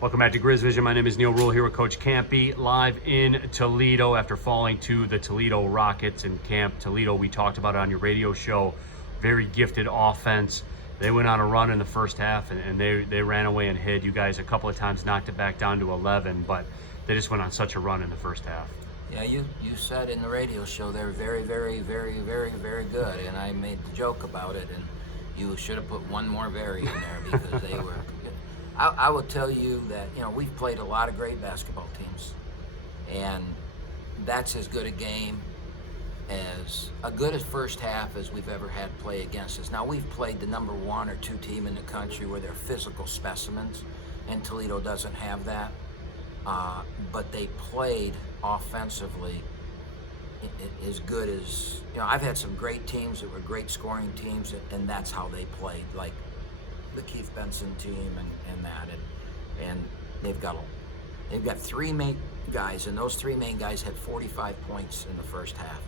Welcome back to Grizzlies. My name is Neil Rule here with Coach Kampe, live in Toledo after falling to the Toledo Rockets in Camp Toledo. We talked about it on your radio show. Very gifted offense. They went on a run in the first half and they ran away and hid. You guys a couple of times knocked it back down to 11, but they just went on such a run in the first half. Yeah, you said in the radio show they're very, very, very, very, very good, and I made the joke about it, and you should have put one more very in there because they were good. I will tell you that, we've played a lot of great basketball teams, and that's as good a game as first half as we've ever had play against us. Now, we've played the number 1 or 2 team in the country where they're physical specimens, and Toledo doesn't have that. But they played offensively as good as, I've had some great teams that were great scoring teams, and that's how they played, like the Keith Benson team and they've got 3 main guys, and those 3 main guys had 45 points in the first half.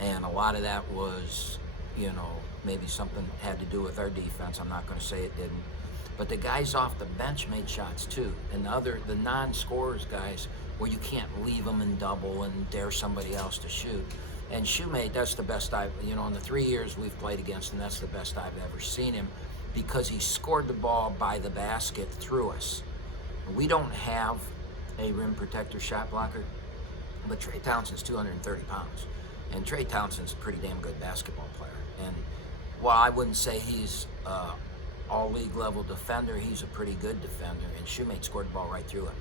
And a lot of that was, maybe something had to do with our defense. I'm not going to say it didn't. But the guys off the bench made shots too. And the non-scorers guys, where you can't leave them in double and dare somebody else to shoot. And Shoemate, that's the best in the 3 years we've played against him, that's the best I've ever seen him, because he scored the ball by the basket through us. We don't have a rim protector shot blocker, but Trey Townsend's 230 pounds. And Trey Townsend's a pretty damn good basketball player. And while I wouldn't say he's all-league level defender, he's a pretty good defender, and Shoemate scored the ball right through him.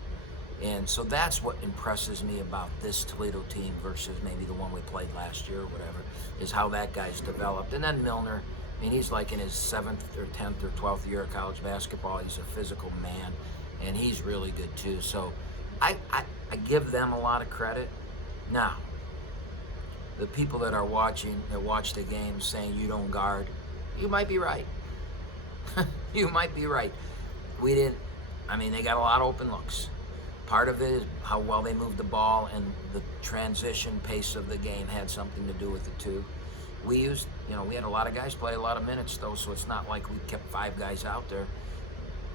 And so that's what impresses me about this Toledo team versus maybe the one we played last year or whatever, is how that guy's developed. And then Milner, he's like in his 7th or 10th or 12th year of college basketball. He's a physical man, and he's really good too. So I give them a lot of credit. Now, the people that watch the game saying you don't guard, you might be right. You might be right. They got a lot of open looks. Part of it is how well they moved the ball, and the transition pace of the game had something to do with it too. We had a lot of guys play a lot of minutes though, so it's not like we kept 5 guys out there.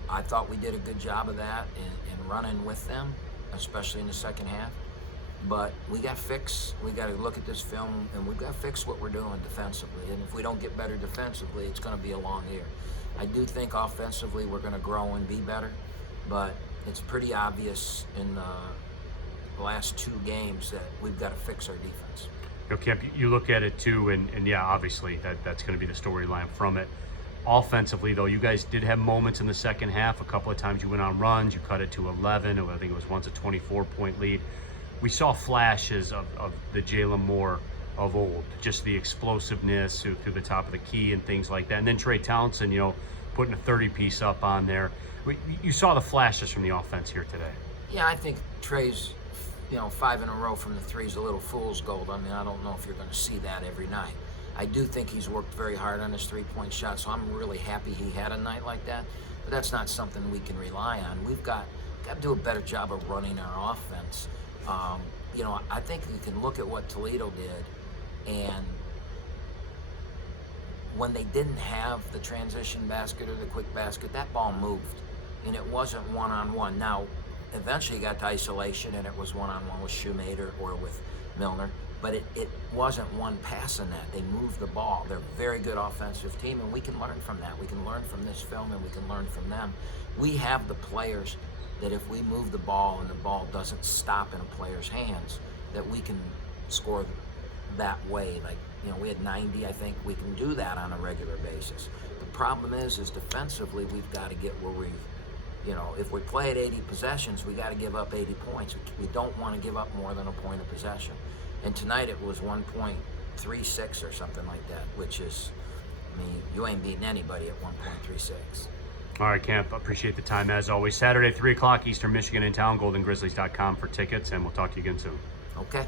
I thought we did a good job of that in running with them, especially in the second half. But we got to fix. We got to look at this film, and we've got to fix what we're doing defensively. And if we don't get better defensively, it's going to be a long year. I do think offensively we're going to grow and be better, but it's pretty obvious in the last 2 games that we've got to fix our defense. Kemp, you look at it too, and yeah, obviously that's going to be the storyline from it. Offensively, though, you guys did have moments in the second half. A couple of times you went on runs. You cut it to 11. I think it was once a 24-point lead. We saw flashes of the Jalen Moore of old, just the explosiveness through the top of the key and things like that. And then Trey Townsend, putting a 30-piece up on there. You saw the flashes from the offense here today. Yeah, I think Trey's, 5 in a row from the 3 is a little fool's gold. I don't know if you're going to see that every night. I do think he's worked very hard on his 3-point shot, so I'm really happy he had a night like that. But that's not something we can rely on. We've got to do a better job of running our offense. I think you can look at what Toledo did, and when they didn't have the transition basket or the quick basket, that ball moved, and it wasn't one-on-one. Now, eventually it got to isolation, and it was one-on-one with Shoemaker or with Milner, but it wasn't one pass in that. They moved the ball. They're a very good offensive team, and we can learn from that. We can learn from this film, and we can learn from them. We have the players that if we move the ball and the ball doesn't stop in a player's hands, that we can score that way. Like, we had 90, I think. We can do that on a regular basis. The problem is defensively, we've got to get where we, if we play at 80 possessions, we got to give up 80 points. We don't want to give up more than a point of possession. And tonight it was 1.36 or something like that, which is, you ain't beating anybody at 1.36. All right, Camp, appreciate the time as always. Saturday, 3 o'clock, Eastern Michigan in town, goldengrizzlies.com for tickets, and we'll talk to you again soon. Okay.